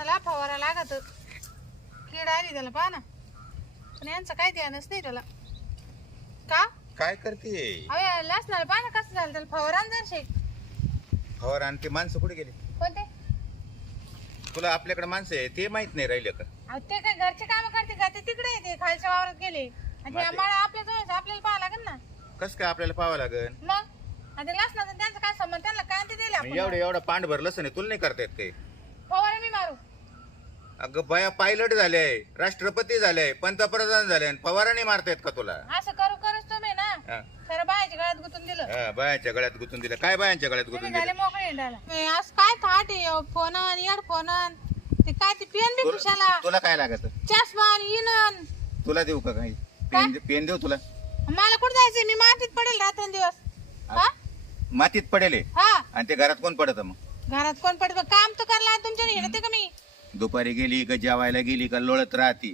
त्याला फवारा लागत. कीड आली त्याला पहा ना. पण यांचं काय ध्यानच नाही त्याला. का? काय करते? अरे लसणार पहा ना कसं झालं त्याला फवारा जर शेक फवार आणि ते माणसं कुठे गेले? कोणते? तुला आपल्याकडे माणसं आहे ते माहीत नाही राहिले का? अहो, ते काय घरचे काम करते का? ते तिकडे आहे ते खालच्या वावरात गेले. आणि ते ते- आम्हाला आपल्या जवळ आपल्याला पाहावं लागेल ना. कस काय आपल्याला पाहावं लागेल? मग? आणि ते लसणार त्यांचा काय संबंध? त्यांना काय ते दिले आपण. एवढं एवढं पांड भरलंच नाही तुला नाही करता येत काही फवारा मी मारू. अगं बाया पायलट झाले राष्ट्रपती झाले पंतप्रधान झाले नाही मारतायत का तुला? असं करू करूच तुम्ही ना. हा. खरं बायाच्या गळ्यात गुतून दिलं. हा, बायांच्या गळ्यात गुतून दिलं. काय बायांच्या गळ्यात तुम्ही गुतून झाले दिलं? मोकळे हिंडायला. आज काय थाट आहे फोन इयरफोन ते काय ते पेन बी खुशाला. तुला तुला काय लागत? चष्मा आणि इनन तुला देऊ का काही? पेन पेन देऊ तुला? मला कुठं जायचंय? मी मातीत पडेल रात्रंदिवस. हा? मातीत पडेल हे. हा. आणि ते घरात कोण पडत मग? घरात कोण पडत? काम तर करला तुमच्या हिंडते का मी? दुपारी गेली का जेवायला गेली का लोळत राहती.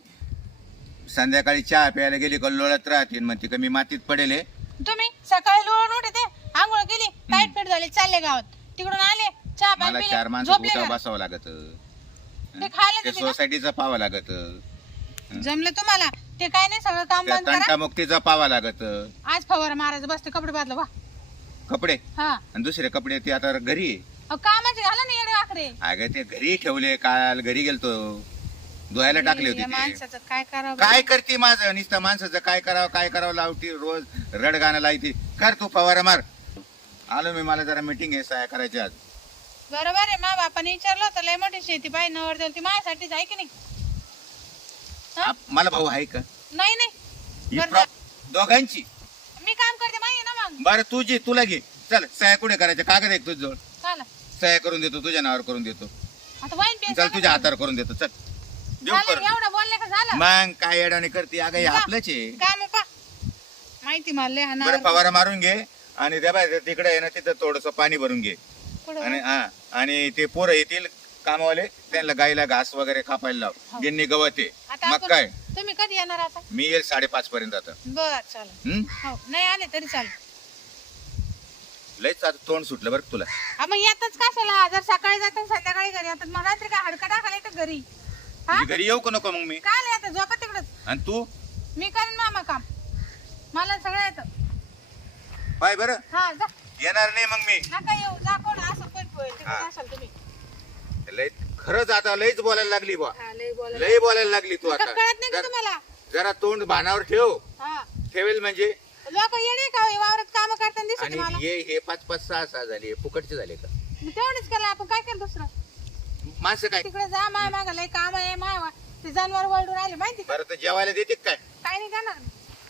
संध्याकाळी चहा प्यायला गेली का लोळत राहते मग ती कमी मातीत पडेल हे. तुम्ही सकाळी लोळून उठते आंघोळ केली टाईट पेट झाली चालले गावात. तिकडून आले चहा मला पाणी चार पिले, माणसं झोपले. बसावं लागत. ते खायला ते देते का? सोसायटीचं पाहावं लागत. जमलं तुम्हाला? ते काय नाही सगळं काम त्या बंद करा. तंटामुक्तीचं पाहावं लागत. आज फवारा मारायचं बसते कपडे बदला वा. कपडे? हा. आणि दुसरे कपडे ते आता घरी आहे. अहो, कामाचे घाला ना येडे वाकडे. अगं ते घरी ठेवले काल घरी गेलतो. धुवायला टाकले होते या ते. माणसाचं काय करावं? काय करते माझं? नुसतं माणसाचं काय करावं काय करावं? लावती रोज रड गाणं लावती. कर तू फवारा मार. आलो मी मला जरा मीटिंग आहे सहाय्य करायची आज. बरोबर आहे मा बापाने विचारलं होतं लय मोठी शेती पाहिजे नवर ती माझ्यासाठीच आहे की नाही? हा? आप- मला भाऊ आहे का? नाही नाही. ही बरं. दोघांची. मी काम करते माहिती ना मग. बरं तुझी तुला घे. चल सह्या कुठे करायचं कागद आहे तुझ जवळ सह्या करून देतो तुझ्या नावावर करून देतो. आता वाईन पे चल तुझ्या हातावर करून देतो चल. देऊ झालं कर एवढं बोलले का झालं? मग काय अडाणी करते? अगं हे आपलंच आहे. काम पा. माहिती मला लय बरं हाणार फवारा मारून घे. आणि त्या बाय तिकडे आहे ना तिथं थोडस पाणी भरून घे. कुठं? आणि हा आणि ते पोरं येतील कामावाले त्यांना गाईला घास वगैरे कापायला लाव. हो. गिन्नी गवत आहे. आता मग आपण- काय? तुम्ही कधी येणार आता? मी येईल साडेपाच पर्यंत आता. बर चाल हम्म? हो नाही आले तरी चाल लयच आता तोंड सुटलं बरं का तुला. मग येतच कशाला? जर सकाळी जातात संध्याकाळी घरी येतात मग रात्री काय हडका टाकायला येतं घरी? हा? घरी येऊ का नको मग मी? काय येतं झोपा तिकडच. आणि तू? मी करेन मामा काम. मला सगळं येतं. पाय बरं. हा जा. येणार नाही मग मी. नका येऊ जा कोण? असं पण होईल तिकडे हा. असाल तुम्ही. लय खरंच आता लयच बोलायला लागली बा हा, लय बोला लय बोलायला लागली तू आता. कळत नाही का जरा- तुम्हाला? जरा तोंड भानावर ठेव. हा. ठेवेल म्हणजे? लोक येणे का हे? वावरात काम करताना दिसत आणि मला. हे हे पाच पाच सहा सहा झाले हे फुकटचे झाले का? मग तेवढेच केलं आपण. काय केलं दुसरं? माणसं काय? तिकडे जा माय माग लय काम आहे माय वा- ते जनावर वळडून राहिले माहिती का? बरं तर जेवायला देते का काय? काय नाही करणार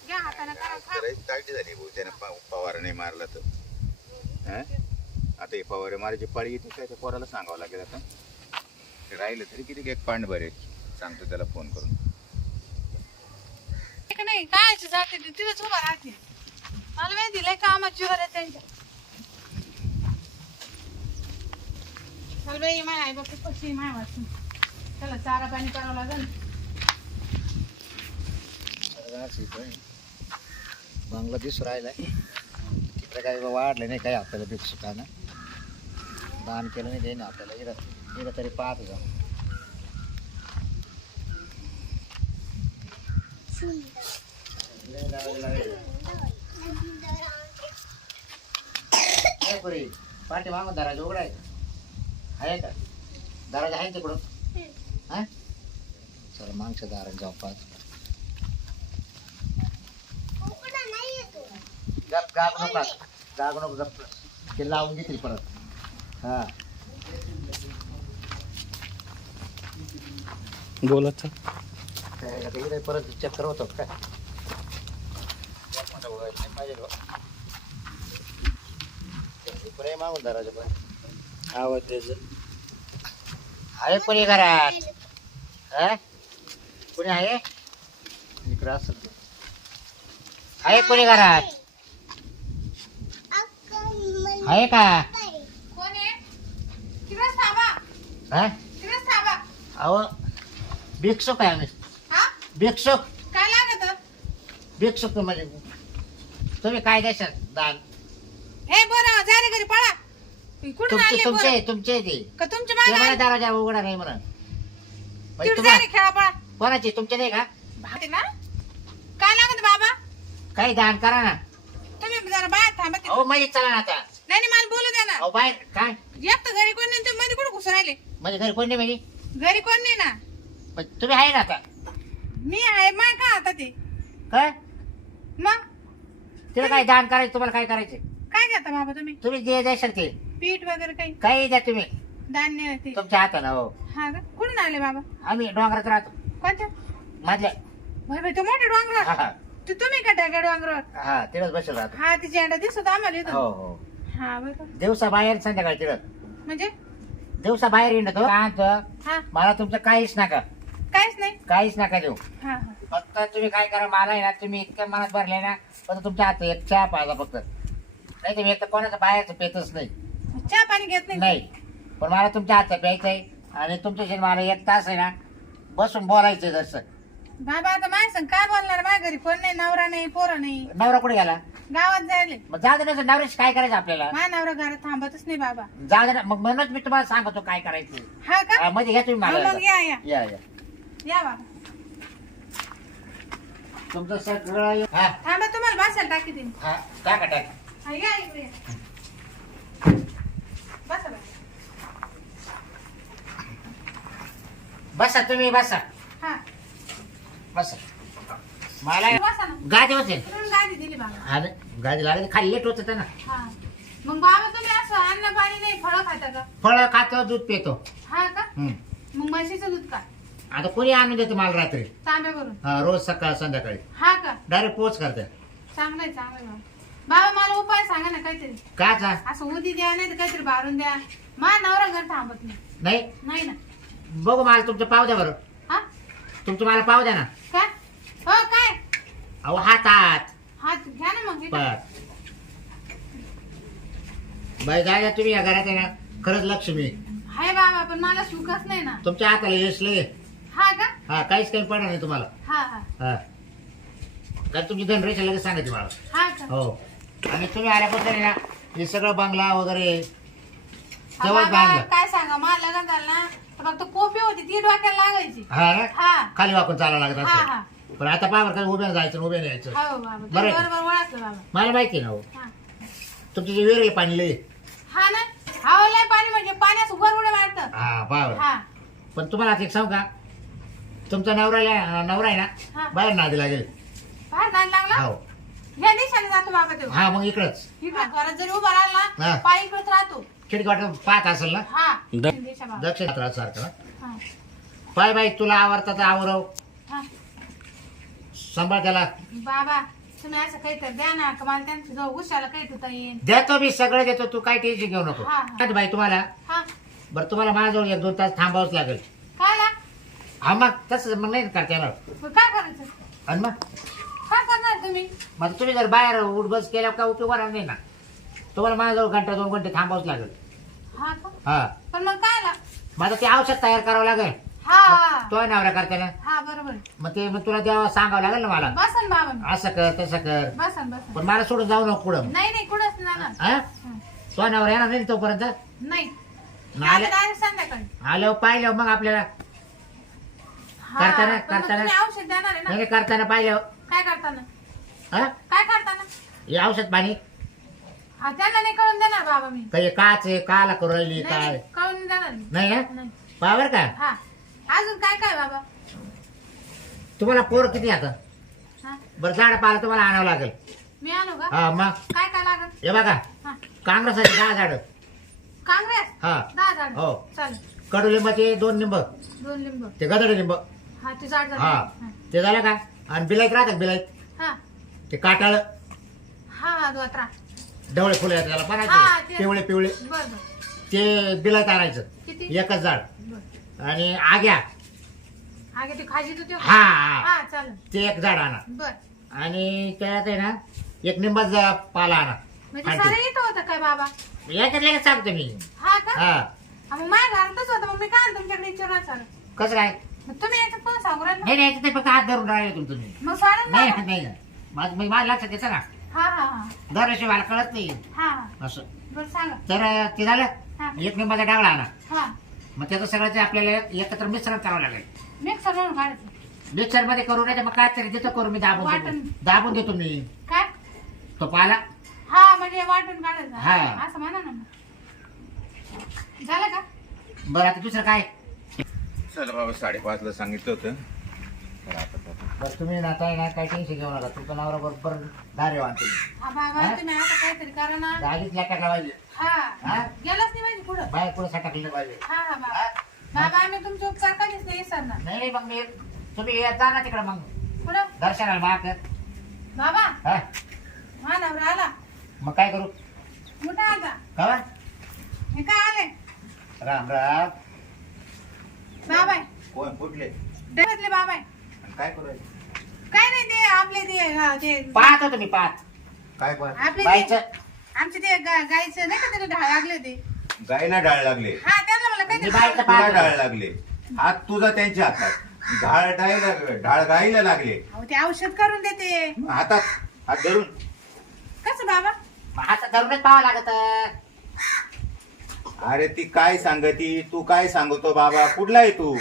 घ्या हाताने करा खा. करायची काळजी झाली भाऊ. त्यानं प- फवारा नाही मारला तर. हं? आता हे फवारे मारायची पाळी येते काय? त्या पोराला सांगावं लागेल आता. ते राहिलं तरी किती एक पांड बरे सांगतो त्याला फोन करून. का नाही? काय जाते? ते तिथेच उभा राहते. मला माहिती लय कामाची वर आहे त्यांच्या. चल बाई माय आई बाप कशी माय वाचून त्याला चारा पाणी करावं लागेल. बांगला दिसू राहिलाय. तिकडे काही वाढलं नाही काही आपल्याला भिक्षुकानं दान केलं नाही देईन आपल्याला. इकडं इकडं तरी पाहत जा. पाठी मागून दराजा उघडा आहे का? दराजा आहे तिकडून. हा? चला मागच्या दारात जाऊ गप गाग नको गाग नको गप. ते लावून घेतील परत. हा. इकडे परत चक्कर होतो काय? नाही पाहिजे बा. इकडे मागून दराजा पण आवाज द्यायचा आहे कोणी घरात हा कोणी आहे? इकडे असेल आहे कोणी घरात आहे का हा? अहो भिक्षुक. आहे आम्ही भिक्षुक भिक्षुक म्हणजे तुम्ही काय द्याल दान हे बरं जा रे घरी पळा. कुठून तुमचे आले तुमचे पोरं? तुमचे ते. का तुमच्या ते मागे मला? दरवाजा उघडा नाही म्हणा म्हणजे तिकडे तुम्हाला जायला खेळा पळा. कोणाची? तुमचे नाही का? भाते ना? काय लागत बाबा? काही दान करा ना. तुम्ही जरा बाहेर थांबा तिथे. अहो चला ना आता. नाही नाही मला बोलू द्या ना. अहो बाहेर काय? एक तर घरी कोण नाही तुम्ही मध्ये कुठे घुसून राहिले? म्हणजे घरी कोण नाही म्हणजे घरी कोण नाही ना? पण तुम्ही आहे ना आता? मी आहे मा का आता ते. काय मग? तिला काय दान करायचं तुम्हाला काय करायचं? काय घेता बाबा तुम्ही? तुम्ही जे द्याल ते. पीठ वगैरे काही? काही द्या तुम्ही. धान्य ते. तुमच्या हातानं हो. हा का? कुठून आले बाबा? आम्ही डोंगरात राहतो. कोणत्या? मधल्या. भाई भाई तो मोठे हा डोंगर हा. तू तुम्ही का टाका डोंगरावर? हा तिथंच बसेल राहतो हा ती झेंडा दिसत आम्हाला हो हो. हा दिवसा बाहेर संध्याकाळी तिथं. म्हणजे? दिवसा बाहेर येणं तो. काय म्हणतो, हा. मला तुमचं काहीच नका. काहीच नाही. काहीच नका देऊ. हा हा. फक्त तुम्ही काय करा मला आहे ना तुम्ही इतक्या मनात भरले ना फक्त तुमच्या हात एक चहा पाहिला फक्त. नाही तुम्ही एक तर कोणाचं बाहेरचं पेतच नाही. चहा पाणी घेत नाही नाही. पण मला तुमच्या हातचं प्यायचं आहे आणि तुमच्याशी मला एक तास आहे ना बसून बोलायचं जसं. बाबा आता माझ्या संग काय बोलणार? माझ्या घरी कोण नाही नवरा नाही पोरं नाही. नवरा कुठे गेला? गावात जायले. मग जा दे ना नवऱ्याशी काय करायचं आपल्याला? माझ्या नवरा घरात थांबतच नाही बाबा. जा दे ना मग म्हणूनच मी तुम्हाला सांगतो काय करायचं. हा का? मध्ये घ्या तुम्ही मला मग या या. या या. या बाबा तुमचं सगळं हा थांबा तुम्हाला बसायला टाकी देईन हा टाका टाका. हा, या इकडे या. बसा बसा. बसा तुम्ही बसा. हा. बसा. मला बसा ना. गादी होते. तुम्ही गाडी दिली बाबा. अरे गादी लागली खाली लेट होत ना हा. मग बाबा तुम्ही असं अन्न पाणी नाही फळं खाता का? फळ खातो दूध पितो. हा का? हम्म. मग म्हशीचं दूध का आता कोणी आणून देतो मला रात्री? तांब्यावरून हा रोज सकाळ संध्याकाळी. हा का? डायरेक्ट पोच करते. चांगलंय चांगलंय बाबा बाबा मला उपाय सांगा ना काहीतरी. काचा असं उदी द्या नाही तर काहीतरी भारून द्या. मा नवरा घर थांबत नाही. नाही? नाही ना. बघू मला तुमचं पाव द्या बरं. हा? तुमचं मला पाव द्या ना. काय हो काय? अहो हातात. हात घ्या ना मग. बर. बाई जागा तुम्ही या घरात आहे ना. खरंच लक्ष्मी. हाय बाबा पण मला सुखच नाही ना. तुमच्या हाताला यश लय हा का? हा काहीच काही पडणार नाही तुम्हाला. हा हा. हा. काय तुमची धनरेषा लगेच सांगायची मला. हा का? हो. आणि तुम्ही आल्यापासून आहे ना हे सगळं बंगला वगैरे हा, जवळ बाबा, बांधलं काय सांगा मला लग्न झालं ना तर फक्त कोपी होती ती डोक्याला लागायची. हा ना? हा. खाली वाकून चालायला लागत हा हा. पण आता पावर काय उभ्या जायचं उभ्या यायचं. हो बाबा तुम्ही बरं. बरोबर ओळखलं बाबा. मला माहिती ना हो. हा. तुमची जे वेळ आहे पाणी लय. हा ना? हा लय पाणी म्हणजे पाण्यास वर हा पावर हा. पण तुम्हाला आता एक सांगू का? तुमचा नवरा नवरा आहे हा. ना बाहेर नादी लागेल. बाहेर नाही लागला? हो. या दिशेने जातो बाबा तो. हा मग इकडच. इकडे घरात जरी उभा राहिला हा. पाय इकडेच राहतो. खिडकी वाटत पाहत असेल ना? हा. दिशा बाबा दक्षिण सारखं ना? हा. पाय बाई तुला आवडतं तर आवरव. हा. सांभाळ त्याला. बाबा तुम्ही असं काहीतरी द्या ना का मला त्यांच्या जवळ उशाला काही ठेवता येईल देतो मी सगळं देतो. तू काय टेन्शन घेऊ नको. हा, हा. काय बाई तुम्हाला. हा. बरं तुम्हाला माझ्याजवळ एक दोन तास थांबावंच लागेल. काय ना हा मग तसं मग नाही करता येणार. मग काय करायचं? आणि मग? काय करणार तुम्ही? मग तुम्ही जर बाहेर उठबस केल्या का उपयोग होणार नाही ना. तुम्हाला माझ्याजवळ घंटा दोन घंटे थांबावंच लागेल. हा का? हा. पण मग काय ला माझं ते औषध तयार करावं लागेल. हा. तो नवरा करताना. हा बरोबर मग ते मग तुला द्यावं सांगावं लागेल ना मला. बसन बाबा. असं कर तसं कर. बसन बसन पण मला सोडून जाऊ नको पुढं. नाही नाही कुठंच हं. तो नवरा येणार नाही तोपर्यंत? नाही. संध्याकाळी. आल्यावर पाहिलं मग आपल्याला हा, करताना- पण मग करताना- तुम्ही औषध देणार आहे ना. नाही करताना पाहिलं. काय करताना? हा? काय करताना? हे औषध पाणी. हा त्यांना नाही कळून देणार बाबा मी. काही काच आहे काला करू राहिली नाही, काय? नाही, कळून देणार मी. नाही ना नाही. पावर का? हा. अजून काय काय बाबा? तुम्हाला पोर किती आता? हा? बरं झाड पाला तुम्हाला आणावं लागेल. मी आणू का? हा मग. काय काय लागत हे बघा. हा. काँग्रेसाची दहा झाड. काँग्रेस? हा. दहा झाड. हो. चालेल. कडुलिंबाचे दोन लिंब. दोन लिंब. ते गदड लिंब. हा ते झालं. हा. हा. ते झालं का? आणि बिलाईत राहतात बिलाईत? हा. ते काटाळ. हा हा ढवळे फुलं येतात त्याला हा, बनायचे पिवळे पिवळे. बर बर. ते बिलाईत आणायचं. किती? एकच झाड. बर. आणि आग्या. हा ते खाजी तू ते हा. हा हा चालेल. ते एक झाड आणा. बर. आणि त्यात आहे ना एक निंबाचा पाला आणा. म्हणजे आणखी. होतं काय बाबा? याच्यात लगेच सांगतो मी. हा का? मग माझ्या घरातच होतं मग मी काय तुमच्याकडे विचारणार कसं काय? तुम्ही याच्यात पण सांगू राहिला? नाही नाही याच्यात फक्त हात धरून राहिले तुम्ही. मग नाही माझं माझ्या लक्षात येतं ना. हा हा हा. दरवर्षी मला कळत नाही. हा. असं. बरं सांगा. तर ते झालं. हा. एक हा. मग त्याचं सगळं ते आपल्याला एकत्र मिश्रण करावं लागेल. मिक्सर म्हणून काढायचं. मिक्सरमध्ये करू नाही तर मग काय तरी देतो करू मी दाबून वाटण. देतो. दाबून देतो मी. काय? तो पाला. हा म्हणजे वाटून काढायचं. हा. असं म्हणा ना मग. झालं का? बरं आता दुसरं काय? चल बाबा साडेपाचला सांगितलं होतं. तर आता तर- बरं तुम्ही ना आता ना काय टेन्शन घेऊ नका. तुमचा नवरा बरोबर दारे वाटते हा बाबा? तुम्ही आता काहीतरी करा ना. गाडीच लाटायला पाहिजे. हा हा? गेलाच नाही पाहिजे पुढं. बाहेर पुढे सटाकलं पाहिजे. हा हा बाबा हा? बाबा आम्ही तुमचे उपकार कधीच नाही विसरणार. नाही नाही, मग मी तुम्ही येत जा ना तिकडं मग. पुढं. दर्शनाला माग. बाबा हा? हा नवरा आला. मग काय करू? मोठा आता का हे काय आले? राम राम. बाबाय. कोण कुठले? डब्यातले बाबाय. आणि काय करायचं? काय नाही ते आपले ते हा, ते पाहत होतो मी पाहत. काय पण आपले ते बाईचं आमचे ते गा- गाईचं नाही का त्याला ढाळ लागले ते? गायला डाळ लागले. हा त्यांना मला काय मी तुला पाहत डाळ होतो. लागले. हात तुझा त्यांच्या हातात. ढाळ डायला ढाळ गाईला लागले. ते औषध करून देते. हातात हात धरून. कसं बाबा? मग आता धरूनच पाहावं लागत. अरे ती काय सांगती? तू काय सांगतो बाबा? कुठला आहे तू?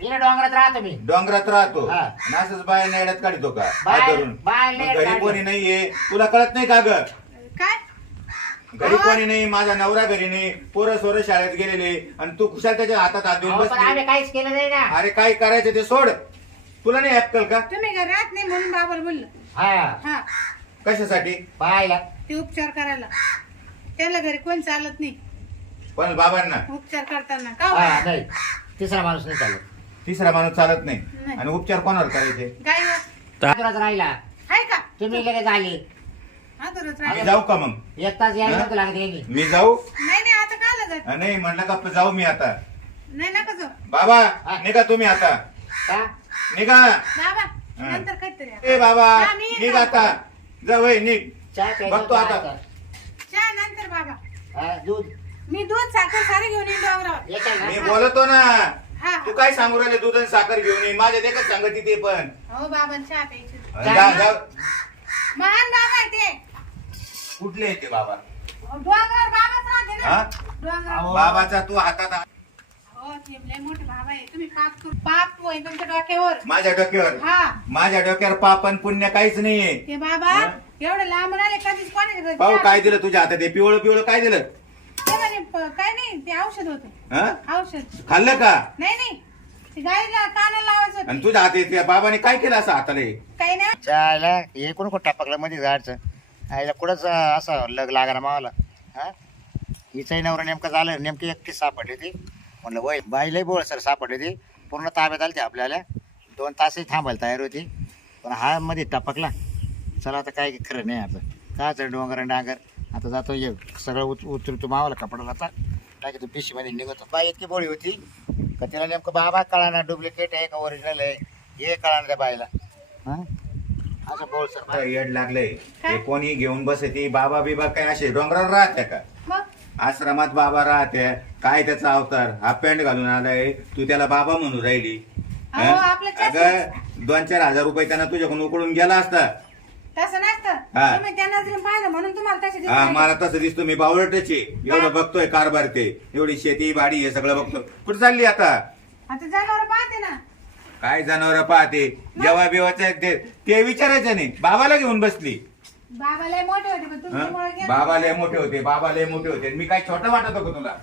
इकडे डोंगरात राहतो मी. डोंगरात राहतो? हा. नासच बाय नेड्यात काढतो का? हात बाहेर- धरून. बाहेर मग नेड्यात घरी काढतो. कोणी नाहीये. तुला कळत नाही का ग? काय? घरी कोणी नाही माझा नवरा घरी नाही. पोरं सोरं शाळेत गेलेले. आणि तू कुशाल त्याच्या हातात हात देऊन अहो, पण आम्ही बसली काहीच केलं नाही ना. अरे काय करायचं ते सोड. तुला नाही अक्कल का? तुम्ही घरात नाही म्हणून बाबाला बोललं? हा. हा. कशासाठी? पाहायला. ते उपचार करायला. त्याला घरी कोण चालत नाही. पण बाबांना. उपचार करताना का हो? हा नाही. तिसरा माणूस नाही चालत. तिसरा माणूस चालत नाही. नाही. आणि उपचार कोणावर करायचे? बाजूलाच राहिला. आहे का? तुम्ही लगेच आले. हा तरच मी राहिलं. जाऊ का मग? एक तास यायला हा? नव्हतं लागत यांनी मी जाऊ? नाही नाही आता काला जात? नाही म्हणलं का जाऊ मी आता. नाही नका जाऊ. बाबा हा. निघा तुम्ही आता. का? निघा. बाबा हा. नंतर काहीतरी ए बाबा हा, मी येतो. निघ आता. जाऊ ए, निघ. चहा प्यायचा बघतो आता. चहा नंतर बाबा. हा, दूध. मी दूध साखर सारे घेऊन येईन डोंगरावर. येतं मी बोलतो ना. हा. तू काय सांगू राहिले दूध आणि साखर घेऊन ये माझ्या देखत सांगत ते पण. हो बाबा चहा प्यायची. जा जा महान बाबा आहे ते. कुठले आहे ते बाबा? अहो, डोंगरावर बाबाच राहते हा? ना डोंगरावर. अहो. बाबाचा तू हातात हात- हो ते लय मोठे बाबा आहे. तुम्ही पाप करू पाप होईल तुमच्या डोक्यावर. माझ्या डोक्यावर? हा. माझ्या डोक्यावर पाप आणि पुण्य काहीच नाहीये. ते बाबा हा? एवढे लांब आले कधीच पाहू चहा- काय दिलं तुझ्या हातात? हे पिवळं पिवळं काय दिलं? ते म्हणे, प- काय नाही ते औषध होतं. हा? औषध. खाल्लं का? नाही नाही. ते गाईला कानाला लावायचं आणि होतं. तुझ्या हातात त्या बाबाने काय केलं असं हाताला हे? काही नाही. चायला हे कोण कोण टापकलं मध्ये झाडचं? आईला कुठंच असं लग लागणार मावाला. हा? हिचाही नवरा नेमकं झालं नेमकी एकटी सापडली ती. म्हणलं वय बाईलाही बोळ सर सापडली ती. पूर्ण ताब्यात आली ती आपल्याला. दोन तासही थांबायला तयार होती. पण हा मध्ये टपकला. चला आता काय खरं नाही आता. काय चढ डोंगर आणि डांगर. आता जातो ये सगळं उच उचलतो मावाला कपडाला आता टाकी पिशीमध्ये निघतो. बाई इतकी बोळी होती का तिला नेमकं बाबा कळा डुप्लिकेट आहे का ओरिजिनल आहे? हे कळा त्या बाईला. हा? असं बोल सर. येड लागलंय? हे? कोणी घेऊन बसते? बाबा बिबा काय असे डोंगरावर राहत्या का? मग? आश्रमात बाबा राहत्या काय त्याचा अवतार? हाफ पॅन्ट घालून आलाय. तू त्याला बाबा म्हणून राहिली. हं? अगं दोन चार हजार रुपये त्यांना तुझ्याकडून उकडून गेला असता. तसं नसतं. हा. तुम्ही त्या नजरेने पाहिलं म्हणून तुम्हाला तशी हा दिसली. मला तसं दिसतो. मी बावळटच. आहे एवढं बघतोय कारभार ते. एवढी शेती बाडी हे सगळं बघतो. कुठे चालली आता? आता जनावर पाहते ना. काय जनावर पाहते? जेव्हा बिवाचं ते ते विचारायचं नाही. बाबाला घेऊन बसली. बाबा लय मोठे होते पण? तुमच्यामुळे गेलं. बाबा लय मोठे होते बाबा लय मोठे होते. मी काय छोटं वाटत होतो तुला?